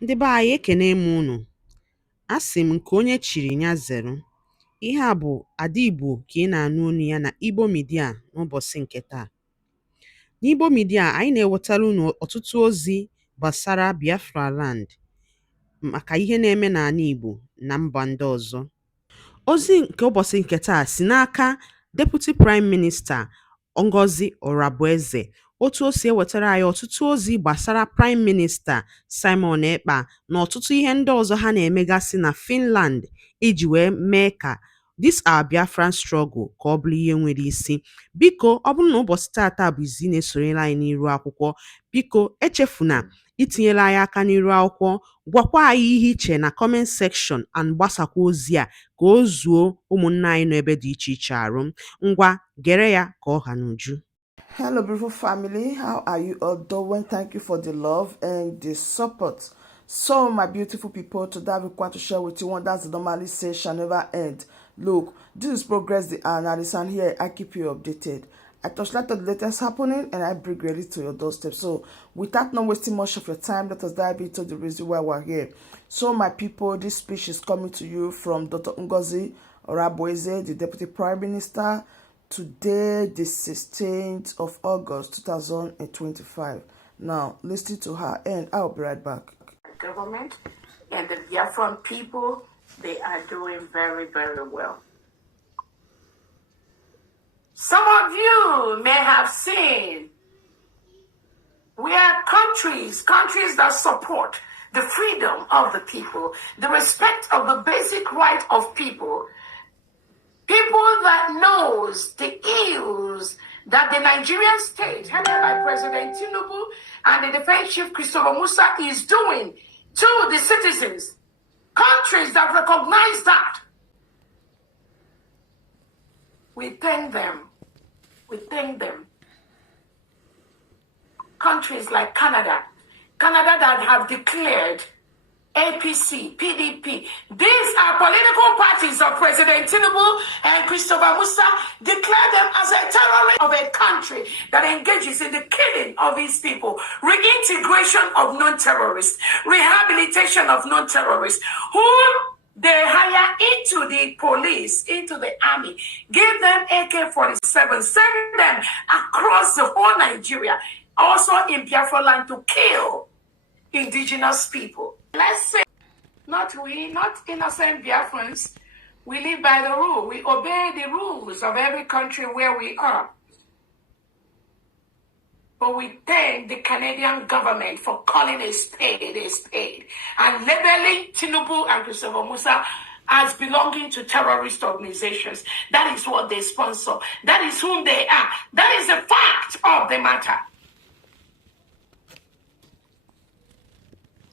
Ndị be anyị ekene m unu. Asị m nke onye chiri ya zere. Ihe a bụ Ada Igbo ka ị na-anụ olu ya na Igbo Media n'ụbọchị nke taa. N'Igbo Media anyị na-ewetara unu ọtụtụ ozi gbasara Biafra land maka ihe na-eme n'ala Igbo na mba ndị ọzọ. Ozi nke ụbọchị nke taa si n'aka Deputy Prime Minister Ngozi Orabueze. Otu o si ewetara anyị ọtụtụ ozi gbasara Prime Minister Simon Ekpa na ọtụtụ ihe ndị ọzọ ha na-emegasị na Finland iji wee mee ka this our Biafran struggle ka ọ bụrụ ihe nwere isi. Biko ọ bụrụ na ụbọchị tata bụ izi na-esonyere anyị n'iru akwụkwọ, biko echefuna itinyela anyị aka n'iru akwụkwọ, gwakwa anyị ihe iche na comment section and gbasakwa ozi a ka o zuo ụmụnne anyị nọ ebe dị iche iche arụ. Ngwa gere ya ka ọ ha n'uju. Hello beautiful family, how are you all doing? Thank you for the love and the support. So my beautiful people, today we want to share with you one that's normally say shall never end. Look, this is Progress the Analyst, and here I keep you updated. I touchlight on the latest happening and I bring ready to your doorstep. So without not wasting much of your time, let us dive into the reason why we're here. So my people, this speech is coming to you from Dr. Ngozi Orabueze, the Deputy Prime Minister, today, the 16th of August 2025. Now, listen to her and I'll be right back. Government and the Biafran people, they are doing very, very well. Some of you may have seen we are countries that support the freedom of the people, the respect of the basic right of people, people that knows the ills that the Nigerian state, headed by President Tinubu and the Defense Chief Christopher Musa, is doing to the citizens. Countries that recognize that. We thank them. We thank them. Countries like Canada that have declared APC, PDP. These are political parties of President Tinubu and Christopher Musa. Declare them as a terrorist of a country that engages in the killing of its people, reintegration of non-terrorists, rehabilitation of non-terrorists, who they hire into the police, into the army, give them AK-47, send them across the whole Nigeria, also in Biafra land, to kill indigenous people. Let's say, not innocent Biafrans. We live by the rule. We obey the rules of every country where we are. But we thank the Canadian government for calling a spade and labeling Tinubu and Christopher Musa as belonging to terrorist organizations. That is what they sponsor. That is whom they are. That is the fact of the matter.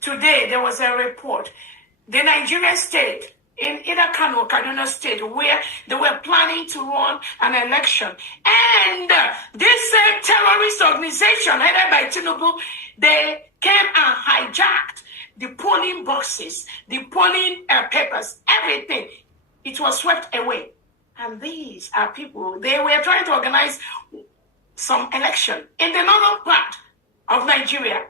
Today, there was a report. The Nigerian state, in either Kanu or Kaduna state, where they were planning to run an election. And this same terrorist organization, headed by Tinubu, they came and hijacked the polling boxes, the polling papers, everything. It was swept away. And these are people, they were trying to organize some election in the northern part of Nigeria,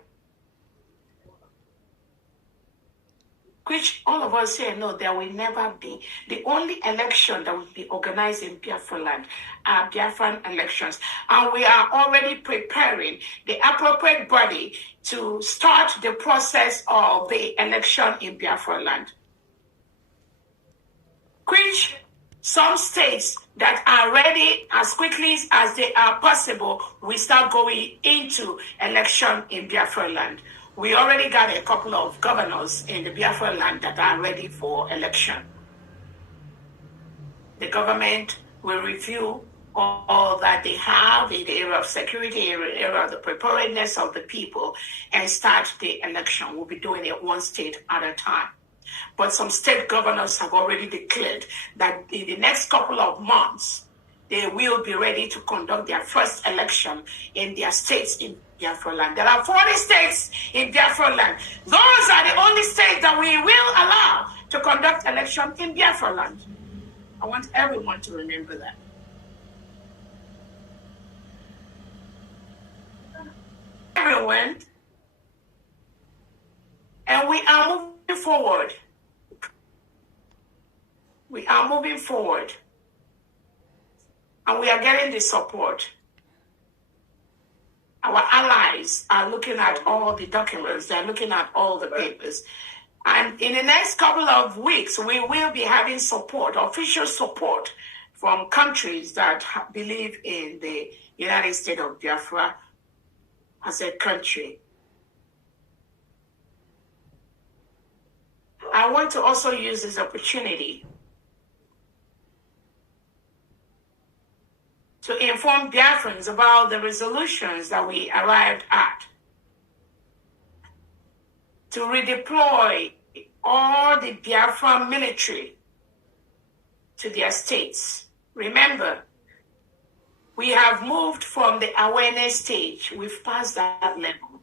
which all of us here know there will never be. The only election that will be organized in Biafra land are Biafran elections. And we are already preparing the appropriate body to start the process of the election in Biafra land, which some states that are ready as quickly as they are possible, we start going into election in Biafra land. We already got a couple of governors in the Biafra land that are ready for election. The government will review all that they have in the area of security, area of the preparedness of the people, and start the election. We'll be doing it one state at a time. But some state governors have already declared that in the next couple of months, they will be ready to conduct their first election in their states in Biafra land. There are 40 states in Biafra land. Those are the only states that we will allow to conduct election in Biafra land. I want everyone to remember that. Everyone And we are moving forward. We are moving forward. And we are getting the support. Our allies are looking at all the documents. They're looking at all the papers. And in the next couple of weeks, we will be having support, official support from countries that believe in the United States of Biafra as a country. I want to also use this opportunity to inform Biafrans about the resolutions that we arrived at, to redeploy all the Biafra military to their states. Remember, we have moved from the awareness stage. We've passed that level.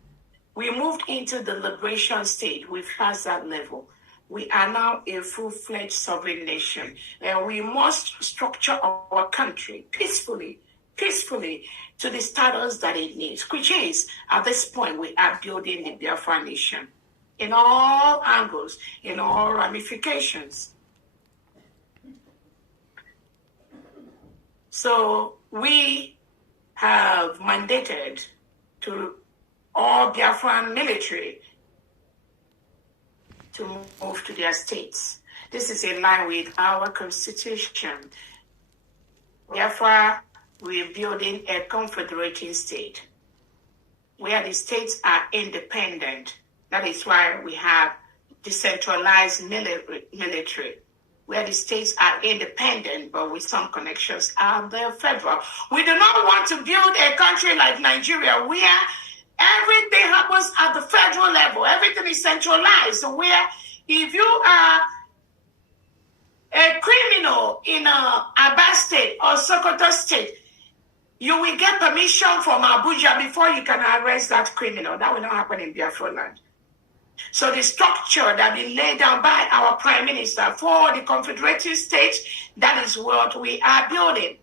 We moved into the liberation stage. We've passed that level. We are now a full-fledged sovereign nation, and we must structure our country peacefully to the status that it needs, which is, at this point, we are building the Biafra nation in all angles, in all ramifications. So we have mandated to all Biafran military to move to their states. This is in line with our constitution. Therefore, we're building a confederating state where the states are independent. That is why we have decentralized military, where the states are independent, but with some connections are the federal. We do not want to build a country like Nigeria, where everything happens at the federal level. Everything is centralized. So where if you are a criminal in Aba State or Sokoto State, you will get permission from Abuja before you can arrest that criminal. That will not happen in Biafra land. So the structure that been laid down by our Prime Minister for the Confederated States, that is what we are building.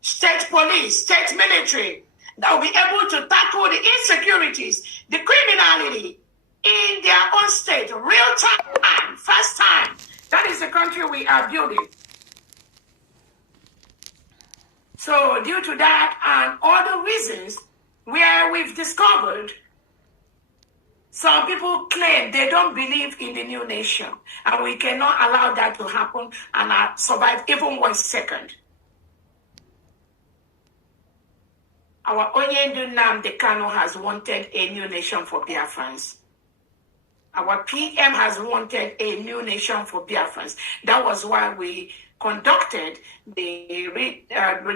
State police, state military, that will be able to tackle the insecurities, the criminality in their own state, real time, fast time. That is the country we are building. So due to that and other reasons where we've discovered some people claim they don't believe in the new nation, and we cannot allow that to happen and survive even 1 second. Our NNAMDI KANU has wanted a new nation for Biafrans. Our PM has wanted a new nation for Biafrans. That was why we conducted the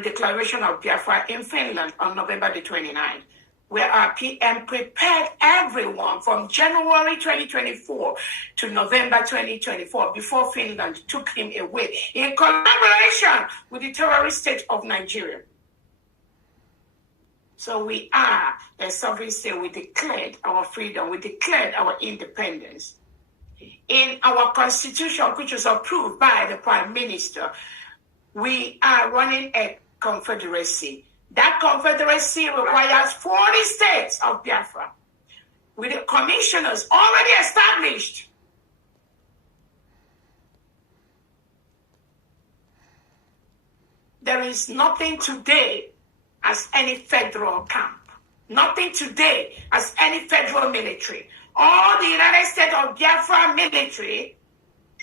declaration of Biafra in Finland on November the 29th, where our PM prepared everyone from January 2024 to November 2024 before Finland took him away in collaboration with the terrorist state of Nigeria. So we are a sovereign state. We declared our freedom. We declared our independence. In our constitution, which was approved by the Prime Minister, we are running a confederacy. That confederacy requires 40 states of Biafra, with the commissioners already established. There is nothing today as any federal camp. Nothing today as any federal military. All the United States of Biafra military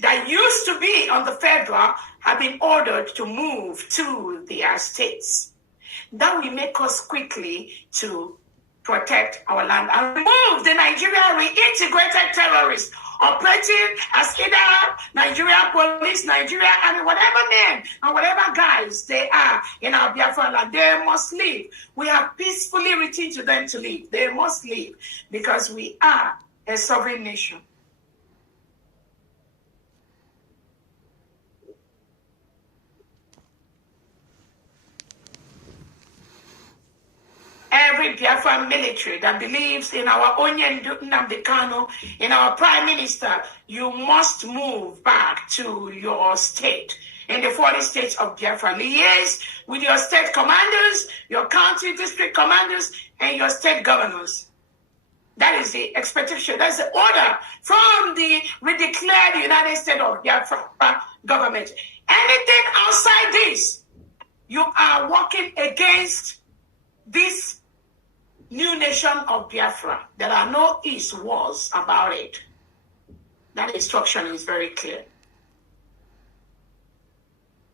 that used to be on the federal have been ordered to move to their states. That will make us quickly to protect our land and remove the Nigerian reintegrated terrorists operating as either Nigeria police, Nigeria army, whatever name and whatever guys they are in our Biafra land. They must leave. We have peacefully written to them to leave. They must leave because we are a sovereign nation. Every Biafran military that believes in our NNAMDI KANU, in our Prime Minister, you must move back to your state. In the 40 states of Biafra, liaise with your state commanders, your county district commanders, and your state governors. That is the expectation. That's the order from the redeclared United States of Biafra government. Anything outside this, you are working against this new nation of Biafra. There are no ifs, wars about it. That instruction is very clear.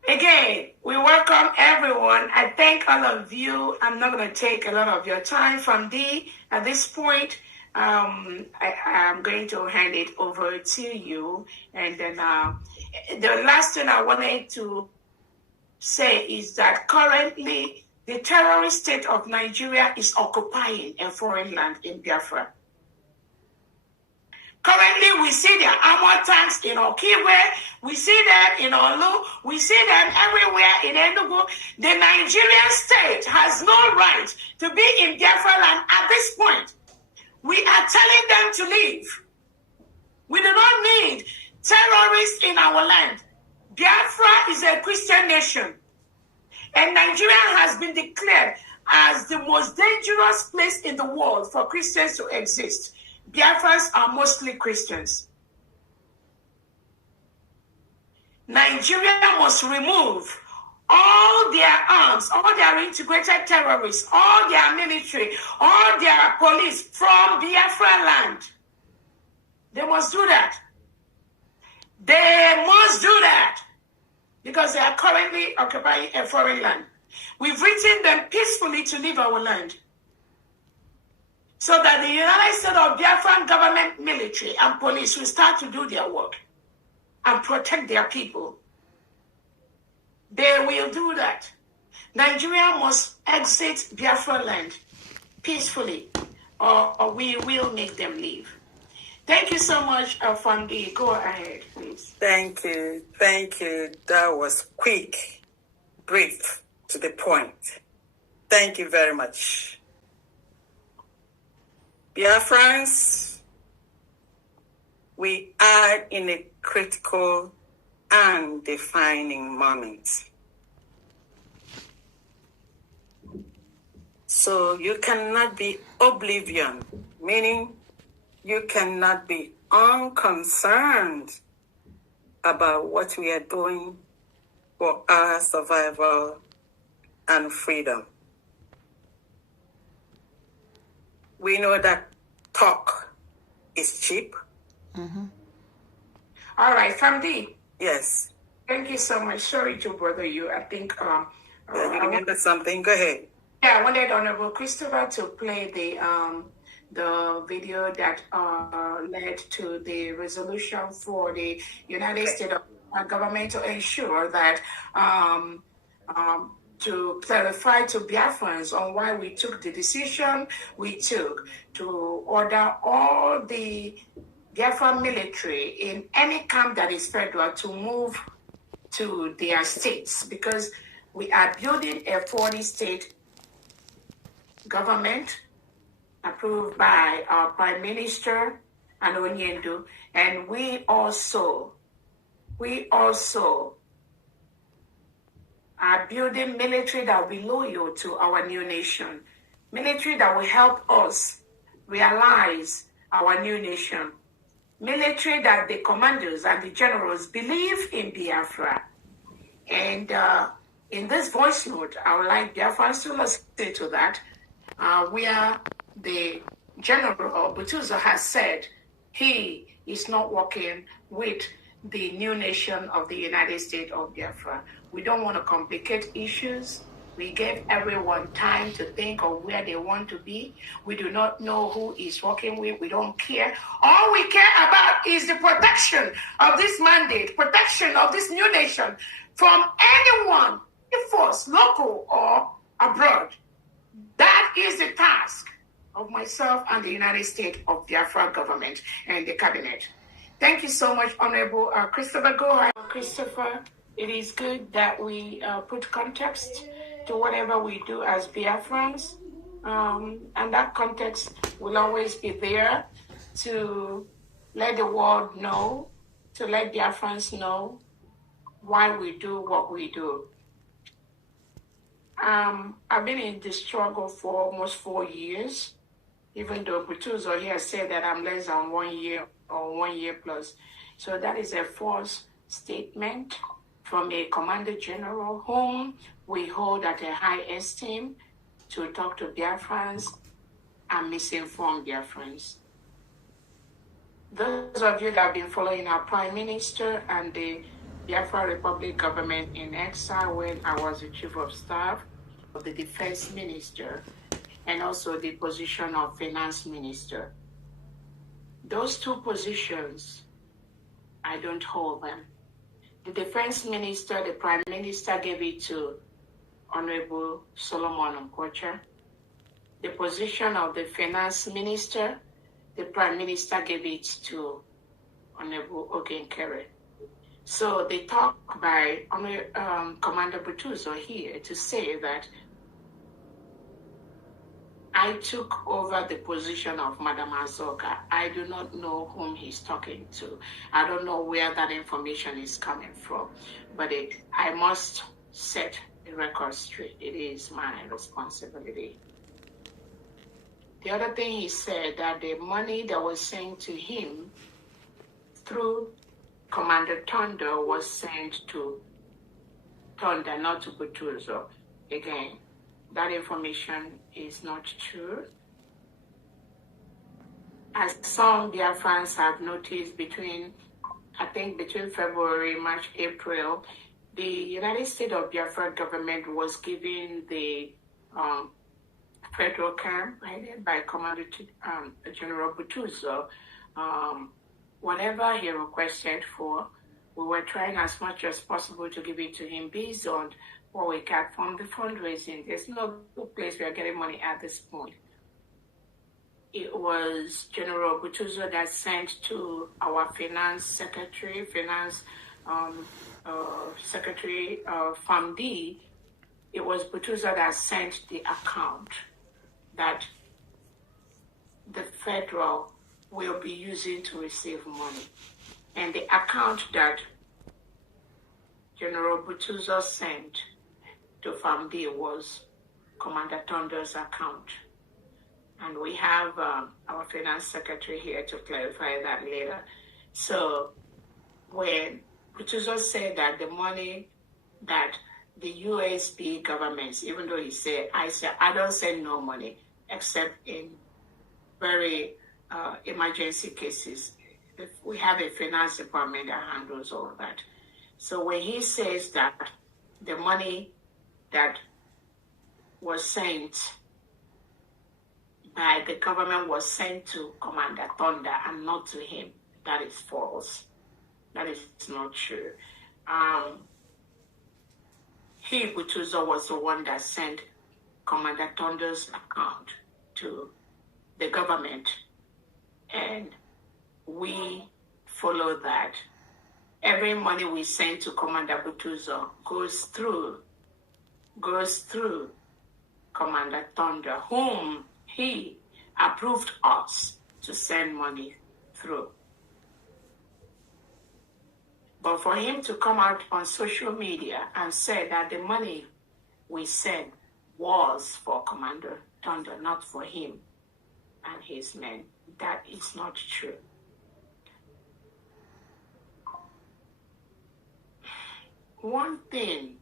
Again, we welcome everyone. I thank all of you. I'm not going to take a lot of your time from D at this point. I'm going to hand it over to you. And then the last thing I wanted to say is that currently the terrorist state of Nigeria is occupying a foreign land in Biafra. Currently, we see their armored tanks in Okigwe, we see them in Olu, we see them everywhere in Enugu. The Nigerian state has no right to be in Biafra land at this point. We are telling them to leave. We do not need terrorists in our land. Biafra is a Christian nation. And Nigeria has been declared as the most dangerous place in the world for Christians to exist. Biafrans are mostly Christians. Nigeria must remove all their arms, all their integrated terrorists, all their military, all their police from Biafra land. They must do that. They must do that because they are currently occupying a foreign land. We've written them peacefully to leave our land, so that the United States of Biafran government, military, and police will start to do their work and protect their people. They will do that. Nigeria must exit Biafra land peacefully, or we will make them leave. Thank you so much, Fundi. Go ahead, please. Thank you. Thank you. That was quick, brief, to the point. Thank you very much. Biafrans, we are in a critical and defining moment. So you cannot be oblivion, meaning you cannot be unconcerned about what we are doing for our survival and freedom. We know that talk is cheap. Mm-hmm. All right, Famdi. Yes. Thank you so much. Sorry to bother you. I think you remember something. Go ahead. Yeah, I wanted Honorable Christopher to play the video that led to the resolution for the United States government to ensure that to clarify to Biafrans on why we took the decision we took to order all the Biafra military in any camp that is federal to move to their states, because we are building a 40-state government approved by our Prime Minister and Onyendu, and we also are building military that will be loyal to our new nation, military that will help us realize our new nation, military that the commanders and the generals believe in Biafra. And in this voice note, I would like Biafrans to listen to that, where the General Butuzo has said he is not working with the new nation of the United States of Biafra. We don't want to complicate issues. We gave everyone time to think of where they want to be. We do not know who is working with. We don't care. All we care about is the protection of this mandate, protection of this new nation from anyone, force, local or abroad. That is the task of myself and the United States of Biafra government and the cabinet. Thank you so much, Honorable Christopher. Go ahead, Christopher. It is good that we put context to whatever we do as Biafrans. And that context will always be there to let the world know, to let Biafrans know why we do what we do. I've been in this struggle for almost 4 years. even though Butuzo here said that I'm less than 1 year or 1 year plus. So that is a false statement from a Commander General whom we hold at a high esteem to talk to Biafrans and misinform Biafrans. Those of you that have been following our Prime Minister and the Biafra Republic government in exile when I was the Chief of Staff of the Defense Minister and also the position of Finance Minister. Those two positions, I don't hold them. The Defense Minister, the Prime Minister gave it to Honorable Solomon Nkwocha. The position of the Finance Minister, the Prime Minister gave it to Honorable Ogenkere. So they talk by Commander Butuzo here to say that I took over the position of Madam Azoka. I do not know whom he's talking to. I don't know where that information is coming from, but I must set the record straight. It is my responsibility. The other thing he said that the money that was sent to him through Commander Thunder was sent to Thunder, not to Butuzo. Again, that information is not true. As some Biafrans have noticed between February, March, April, the United States of Biafra government was giving the federal camp headed by Commander General Butuzo whatever he requested for. We were trying as much as possible to give it to him based on what we got from the fundraising. There's no place we are getting money at this point. It was General Butuzo that sent to our Finance Secretary, Secretary FAMD. It was Butuzo that sent the account that the federal will be using to receive money. And the account that General Butuzo sent to FAMD was Commander Thunder's account. And we have our Finance Secretary here to clarify that later. So when Butuzo said that the money that the USB governments, even though he said, I don't send no money except in very emergency cases. If we have a finance department that handles all of that. So when he says that the money that was sent by the government was sent to Commander Thunder and not to him, that is false. That is not true. Butuzo was the one that sent Commander Thunder's account to the government, and we follow that. Every money we send to Commander Butuzo goes through Commander Thunder, whom he approved us to send money through. But for him to come out on social media and say that the money we sent was for Commander Thunder, not for him and his men, that is not true. One thing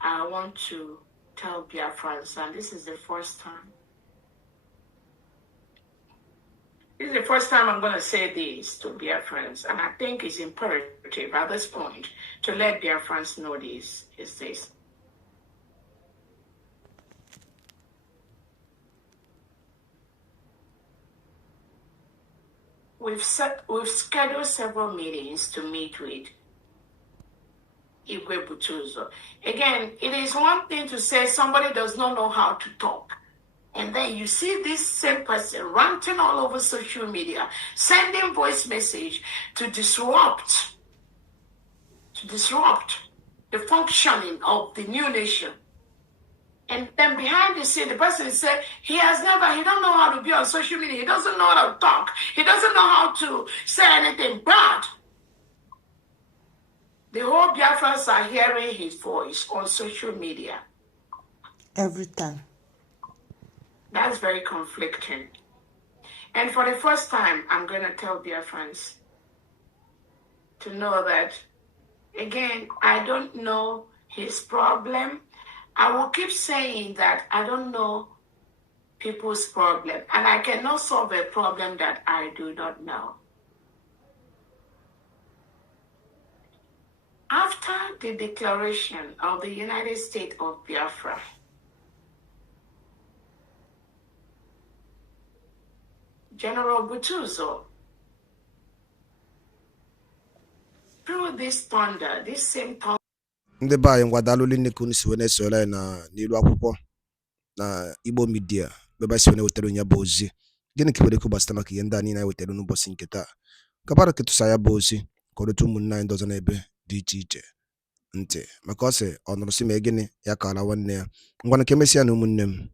I want to tell Biafrans, and this is the first time. This is the first time I'm going to say this to Biafrans, and I think it's imperative at this point to let Biafrans know this, is this. We've scheduled several meetings to meet with Igwe Butuzo. Again, it is one thing to say somebody does not know how to talk. And then you see this same person ranting all over social media, sending voice message to disrupt the functioning of the new nation. And then behind the scene, the person said, he don't know how to be on social media. He doesn't know how to talk. He doesn't know how to say anything bad. The whole Biafrans are hearing his voice on social media. Every time. That's very conflicting. And for the first time, I'm going to tell dear friends to know that, again, I don't know his problem. I will keep saying that I don't know people's problem, and I cannot solve a problem that I do not know. After the declaration of the United States of Biafra, General Butuzo, through this thunder, this same thunder. Ndị be anyị ngwadalụ nne kunu si wene sola na n'ilu akwụkwọ na Igbo media beba si wene wetara onye bụ ozi gịnị ka were kwubasta maka ihe ndị anyị na-ewetara n'ụbọchị nke taa kapara ketụsa ya bụ ozi kọrọtụ ụmụnne anyị ndọzọ n'ebe dị iche iche ntị maka ọ sị ọ nụrụ si ma gịnị ya kala nwanne ya ngwanụ ka emesịa na ụmụnne m